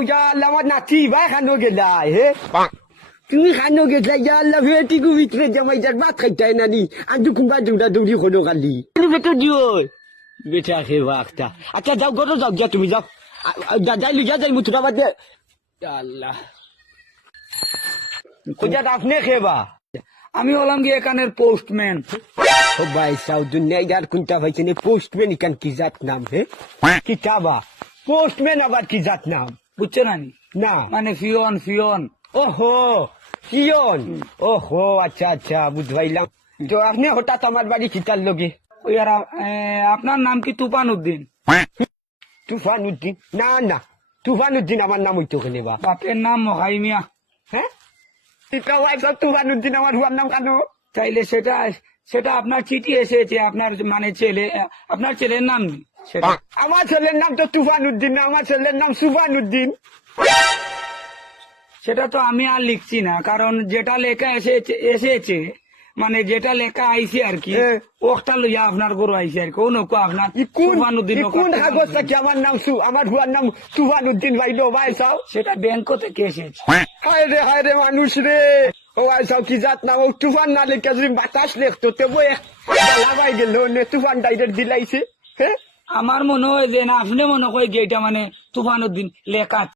ইয়া আল্লাহ আমার নাতি ভাই খানো গেলাই হে তুমি খানো গেছলা ইয়া আল্লাহ ভেটি গু ভিতরে জামাই যার ভাত খাইতাই নানি আন্দু কুম্বা দুটা দৌড়ি হলো খালি তুমি বেটো দিও বেটা খেবা একটা আচ্ছা যাও গরো যাও যা তুমি যাও যাই লিয়া যাই মুতুরা বাদে আল্লাহ কোজা আপনি খেবা আমি হলাম গিয়ে এখানের পোস্টম্যান। ও ভাই সাউ দুনিয়ায় আর কোনটা ভাইছেন পোস্টম্যান ইকান কি জাত নাম হে কিতাবা পোস্টম্যান আবার কি জাত নাম বুঝছেন আমি না মানে ফিয়ন ওহো কিয়ন ওহো আচ্ছা আচ্ছা বুঝবাইলাম তো আপনি হঠাৎ আমার বাড়ি চিতার লগে ওই আর আপনার নাম কি তুফান উদ্দিন? তুফান উদ্দিন না না তুফান উদ্দিন আমার নাম হইতো কেন বা বাপের নাম মহাই মিয়া। হ্যাঁ তুফান উদ্দিন আমার হুয়ার নাম কেন চাইলে সেটা সেটা আপনার চিঠি এসেছে, আপনার মানে ছেলে, আপনার ছেলের নাম নেই সেটা। আমার ছেলের নাম তো তুফান উদ্দিন না, আমার ছেলের নাম সুফান উদ্দিন। সেটা তো আমি আর লিখছি না, কারণ যেটা লেখা এসেছে মানে যেটা লেখা আইছে আর কি ওটা লইয়া আপনার গরু আইছে আর কি। ও নকো আপনার তুফান উদ্দিন কোন কাগজ থেকে আমার নাম আমার হুয়ার নাম তুফান উদ্দিন ভাই লো ভাই সাও সেটা ব্যাংক থেকে এসেছে। হায় রে মানুষ রে ও ভাই সাও কি জাত নাম ও তুফান না লেখা যদি বাতাস লেখতো তেবো লাগাই গেল নে তুফান ডাইরেক্ট দিলাইছে। হ্যাঁ আমার মনে হয় যে না, আপনি মনে হয় যে এটা মানে তুফান উদ্দিন লেখা